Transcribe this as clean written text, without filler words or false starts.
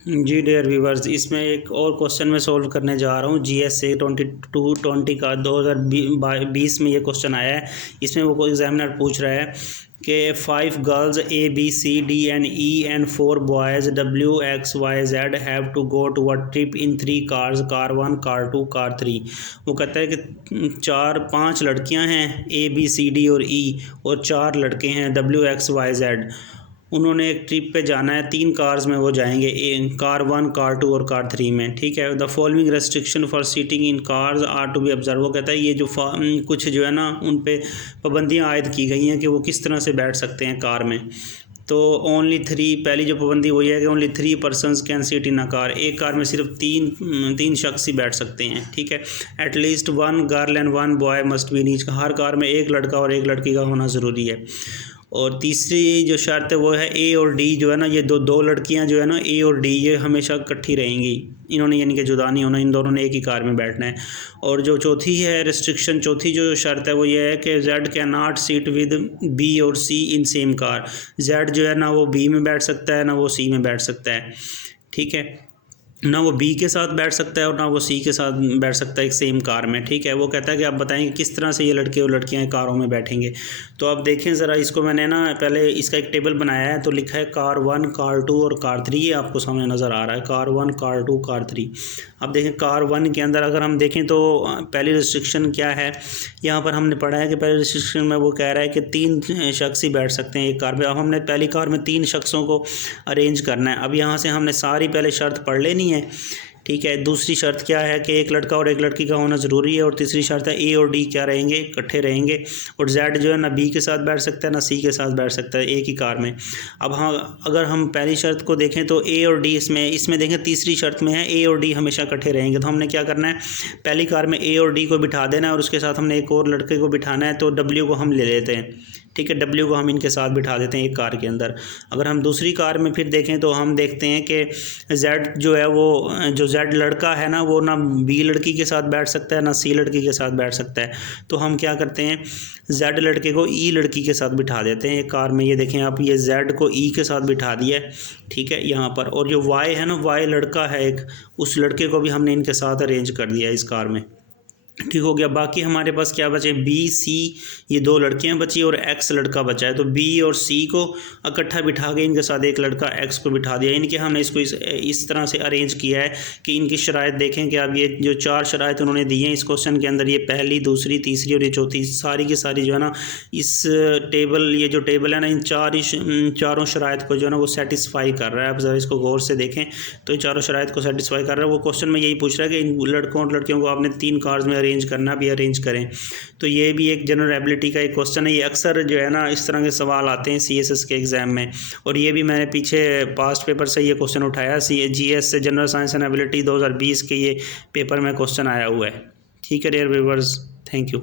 जी dear viewers, इसमें एक और क्वेश्चन मैं सोल्व करने जा रहा हूँ। GS से 22-20 का 2020 में ये क्वेश्चन आया है। इसमें वो एग्जामिनर पूछ रहा है कि 5 girls ABCDNE and 4 boys WXYZ have to go to a trip in 3 cars, car 1, car 2, car 3। वो कहता है कि 5 लड़कियां हैं ABCD और E और 4 लड़के हैं WXYZ। उन्होंने एक ट्रिप पे जाना है, 3 कार्स में वो जाएंगे, कार 1, कार 2 और कार 3 में। ठीक है। The following restriction for seating in cars are to be observe. वो कहता है ये जो कुछ जो है ना उन पे पाबंदियाँ आयद की गई हैं कि वो किस तरह से बैठ सकते हैं कार में। तो ओनली 3, पहली जो पाबंदी वही है कि only 3 persons can seat in a car. एक कार में सिर्फ तीन शख्स ही बैठ सकते हैं। ठीक है। At least 1 girl and 1 boy must be in each. Her car में एक लड़का और एक लड़की का होना ज़रूरी है। और तीसरी जो शर्त है वो है A और D जो है ना, ये दो लड़कियां जो है ना A और D, ये हमेशा इकट्ठी रहेंगी। इन्होंने यानी कि जुदा नहीं होना, इन दोनों ने एक ही कार में बैठना है। और जो चौथी है रिस्ट्रिक्शन, चौथी जो शर्त है वो ये है कि Z can not seat with B और C in same car. Z जो है ना वो B में बैठ सकता है, ना वो C में बैठ सकता है। ठीक है। ना वो B के साथ बैठ सकता है और ना वो C के साथ बैठ सकता है एक सेम कार में। ठीक है। वो कहता है कि आप बताएंगे किस तरह से ये लड़के और लड़कियां कारों में बैठेंगे। तो आप देखें ज़रा, इसको मैंने ना पहले इसका एक टेबल बनाया है। तो लिखा है कार 1, कार 2 और कार 3। ये आपको सामने नज़र आ रहा है, कार 1, कार 2, कार 3। अब देखें कार 1 के अंदर अगर हम देखें तो पहली रिस्ट्रिक्शन क्या है, यहाँ पर हमने पढ़ा है कि पहली रिस्ट्रिक्शन में वो कह रहा है कि 3 शख्स ही बैठ सकते हैं एक कार में। अब हमने पहली कार में 3 शख्सों को अरेंज करना है। अब यहाँ से हमने सारी पहले शर्त पढ़ लेनी है। ठीक है। दूसरी शर्त क्या है कि एक लड़का और एक लड़की का होना ज़रूरी है। और तीसरी शर्त है A और D क्या रहेंगे, इकट्ठे रहेंगे। और Z जो है ना B के साथ बैठ सकता है, ना C के साथ बैठ सकता है एक ही कार में। अब हाँ, अगर हम पहली शर्त को देखें तो A और D इसमें देखें तीसरी शर्त में है A और D हमेशा इकट्ठे रहेंगे। तो हमने क्या करना है, पहली कार में A और D को बिठा देना है और उसके साथ हमने एक और लड़के को बिठाना है। तो W को हम ले लेते हैं। ठीक है। W को हम इनके साथ बिठा देते हैं एक कार के अंदर। अगर हम दूसरी कार में फिर देखें तो हम देखते हैं कि Z जो है वो, जो Z लड़का है ना, वो ना B लड़की के साथ बैठ सकता है, ना C लड़की के साथ बैठ सकता है। तो हम क्या करते हैं, Z लड़के को E लड़की के साथ बिठा देते हैं एक कार में। ये देखें आप, ये Z को E के साथ बिठा दिया है। ठीक है यहाँ पर। और जो Y है ना, Y लड़का है एक, उस लड़के को भी हमने इनके साथ अरेंज कर दिया इस कार में। ठीक हो गया। बाकी हमारे पास क्या बचे, B, C, ये 2 लड़कियां बची और X लड़का बचा है। तो B और C को इकट्ठा बिठा के इनके साथ एक लड़का X को बिठा दिया। इनके हमने इसको इस तरह से अरेंज किया है कि इनकी शराइत देखें कि अब ये जो 4 शराइत उन्होंने दी हैं इस क्वेश्चन के अंदर, ये पहली, दूसरी, तीसरी और ये चौथी, सारी की सारी जो है ना इस टेबल, ये जो टेबल है ना, इन चारों शराइत को जो है ना वो सेटिस्फाई कर रहा है। अब ज़रा इसको गौर से देखें तो ये चारों शराइत को सेटिस्फाई कर रहा है। वो क्वेश्चन में यही पूछ रहा है कि इन लड़कों और लड़कियों को आपने 3 कार्स में अरेंज करना, भी अरेंज करें। तो ये भी एक जनरल एबिलिटी का एक क्वेश्चन है। ये अक्सर जो है ना इस तरह के सवाल आते हैं CSS के एग्ज़ाम में। और ये भी मैंने पीछे पास्ट पेपर से ये क्वेश्चन उठाया, GS से जनरल साइंस एंड एबिलिटी 2020 के ये पेपर में क्वेश्चन आया हुआ है। ठीक है डियर व्यूअर्स, थैंक यू।